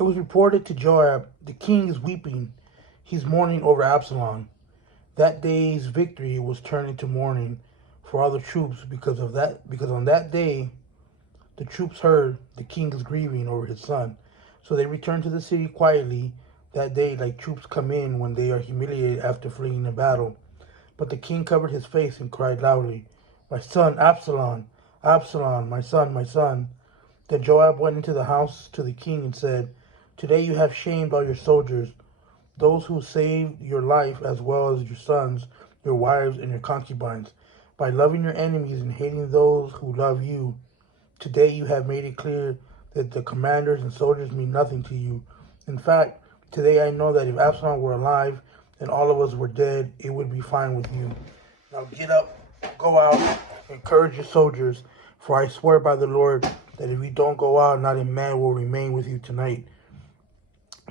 It was reported to Joab, "The king is weeping. He's mourning over Absalom." That day's victory was turned into mourning for all the troops because on that day the troops heard the king is grieving over his son. So they returned to the city quietly that day, like troops come in when they are humiliated after fleeing a battle. But the king covered his face and cried loudly, "My son Absalom, Absalom, my son, my son." Then Joab went into the house to the king and said, "Today you have shamed all your soldiers, those who saved your life as well as your sons, your wives, and your concubines. By loving your enemies and hating those who love you, today you have made it clear that the commanders and soldiers mean nothing to you. In fact, today I know that if Absalom were alive and all of us were dead, it would be fine with you. Now get up, go out, encourage your soldiers, for I swear by the Lord that if you don't go out, not a man will remain with you tonight.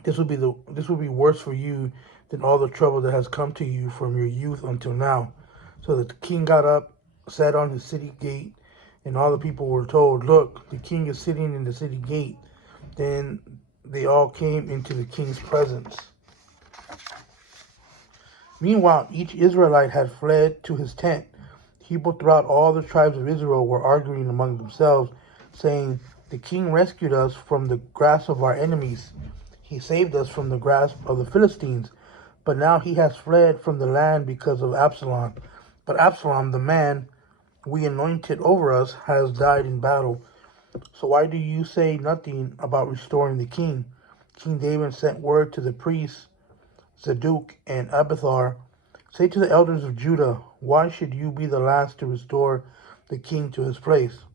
This will be worse for you than all the trouble that has come to you from your youth until now." So the king got up, sat on his city gate, and all the people were told, "Look, the king is sitting in the city gate." Then they all came into the king's presence. Meanwhile, each Israelite had fled to his tent. People throughout all the tribes of Israel were arguing among themselves, saying, "The king rescued us from the grasp of our enemies. He saved us from the grasp of the Philistines. But now he has fled from the land because of Absalom. But Absalom, the man we anointed over us, has died in battle. So why do you say nothing about restoring the king?" King David sent word to the priests Zadok and Abiathar, "Say to the elders of Judah, why should you be the last to restore the king to his place?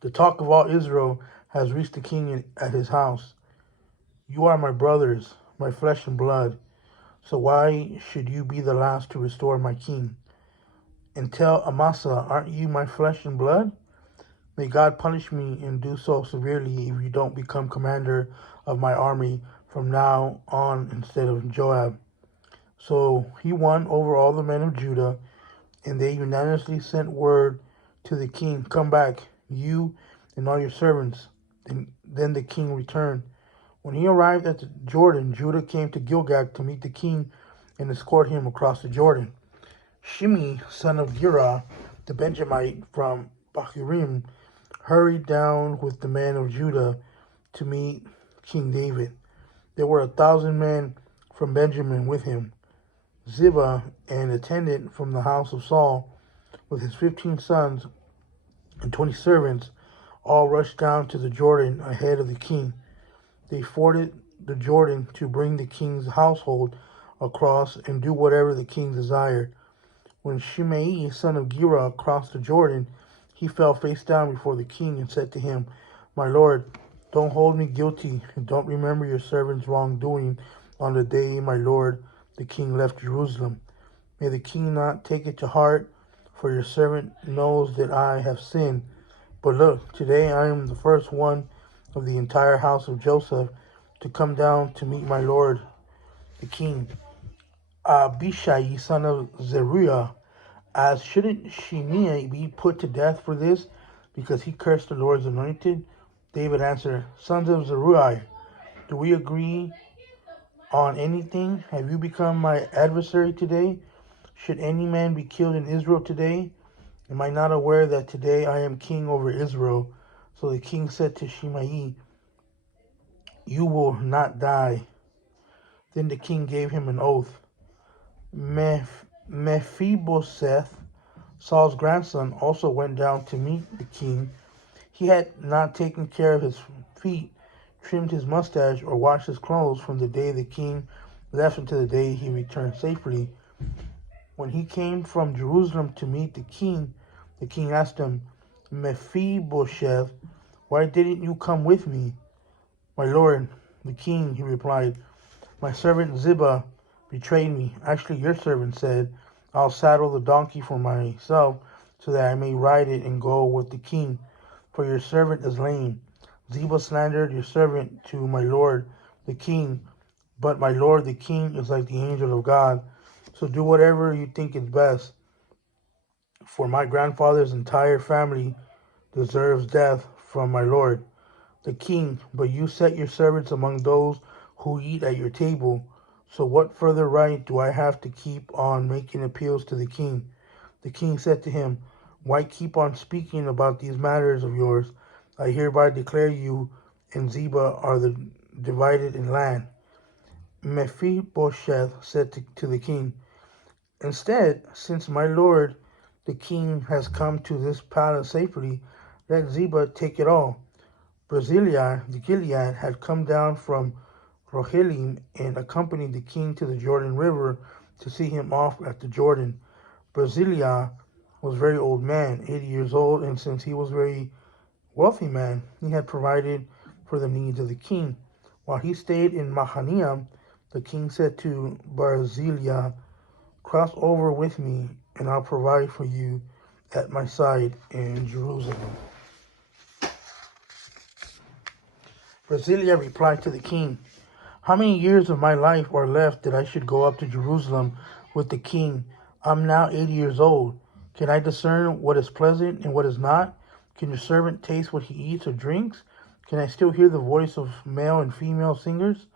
The talk of all Israel has reached the king at his house. You are my brothers, my flesh and blood. So why should you be the last to restore my king? And tell Amasa, aren't you my flesh and blood? May God punish me and do so severely if you don't become commander of my army from now on instead of Joab." So he won over all the men of Judah, and they unanimously sent word to the king, "Come back, you and all your servants." Then the king returned. When he arrived at the Jordan, Judah came to Gilgal to meet the king and escort him across the Jordan. Shimei, son of Gera, the Benjamite from Bahurim, hurried down with the men of Judah to meet King David. There were 1,000 men from Benjamin with him. Ziba, an attendant from the house of Saul, with his 15 sons and 20 servants, all rushed down to the Jordan ahead of the king. They forded the Jordan to bring the king's household across and do whatever the king desired. When Shimei, son of Gera, crossed the Jordan, he fell face down before the king and said to him, "My lord, don't hold me guilty, and don't remember your servant's wrongdoing on the day my lord the king left Jerusalem. May the king not take it to heart, for your servant knows that I have sinned. But look, today I am the first one of the entire house of Joseph to come down to meet my lord the king. Abishai, son of Zeruiah, as shouldn't Shimei be put to death for this, because he cursed the Lord's anointed?" David answered, "Sons of Zeruiah, do we agree on anything? Have you become my adversary today? Should any man be killed in Israel today? Am I not aware that today I am king over Israel?" So the king said to Shimei, "You will not die." Then the king gave him an oath. Mephibosheth, Saul's grandson, also went down to meet the king. He had not taken care of his feet, trimmed his mustache, or washed his clothes from the day the king left until the day he returned safely. When he came from Jerusalem to meet the king asked him, "Mephibosheth, why didn't you come with me?" "My lord, the king," he replied, "my servant Ziba betrayed me. Actually, your servant said, 'I'll saddle the donkey for myself so that I may ride it and go with the king, for your servant is lame.' Ziba slandered your servant to my lord the king, but my lord the king is like the angel of God. So do whatever you think is best, for my grandfather's entire family deserves death from my lord." The king, but you set your servants among those who eat at your table. So what further right do I have to keep on making appeals to the king? The king said to him, Why keep on speaking about these matters of yours? I hereby declare you and Ziba are divided in land. Mephibosheth said to the king, Instead, since my lord the king has come to this palace safely, let Ziba take it all. Barzillai the Gilead had come down from Rohailim and accompanied the king to the Jordan River to see him off at the Jordan. Barzillai was a very old man, 80 years old, and since he was a very wealthy man, he had provided for the needs of the king. While he stayed in Mahanaim, the king said to Barzillai, Cross over with me, and I'll provide for you at my side in Jerusalem. Barzillai replied to the king, How many years of my life are left that I should go up to Jerusalem with the king? I'm now 80 years old. Can I discern what is pleasant and what is not? Can your servant taste what he eats or drinks? Can I still hear the voice of male and female singers?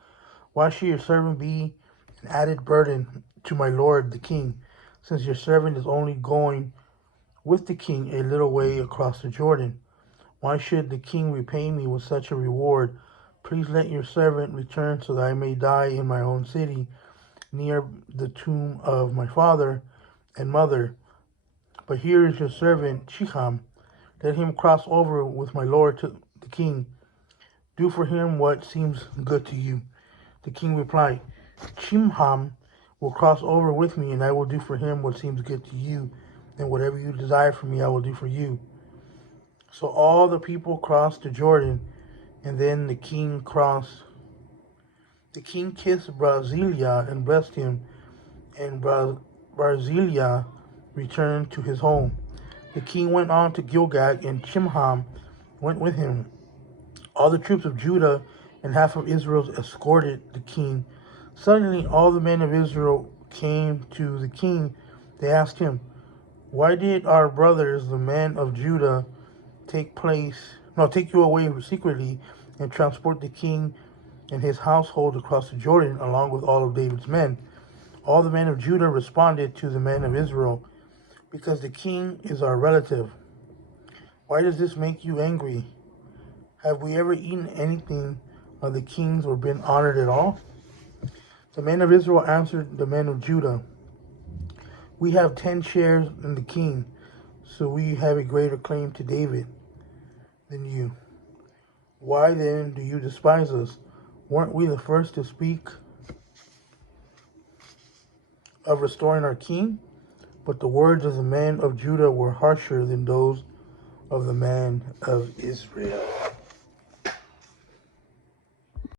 Why should your servant be an added burden to my lord the king, since your servant is only going with the king a little way across the Jordan? Why should the king repay me with such a reward? Please let your servant return so that I may die in my own city, near the tomb of my father and mother. But here is your servant Shiham. Let him cross over with my lord to the king. Do for him what seems good to you. The king replied, Chimham will cross over with me, and I will do for him what seems good to you, and whatever you desire from me I will do for you. So all the people crossed the Jordan, and then the king crossed. The king kissed Barzillai and blessed him, and Barzillai returned to his home. The king went on to Gilgal, and Chimham went with him. All the troops of Judah and half of Israel escorted the king. Suddenly all the men of Israel came to the king. They asked him, Why did our brothers, the men of Judah, take you away secretly and transport the king and his household across the Jordan along with all of David's men? All the men of Judah responded to the men of Israel, Because the king is our relative. Why does this make you angry? Have we ever eaten anything of the king's or been honored at all? The men of Israel answered the men of Judah, We have 10 shares in the king, so we have a greater claim to David than you. Why then do you despise us? Weren't we the first to speak of restoring our king? But the words of the men of Judah were harsher than those of the men of Israel.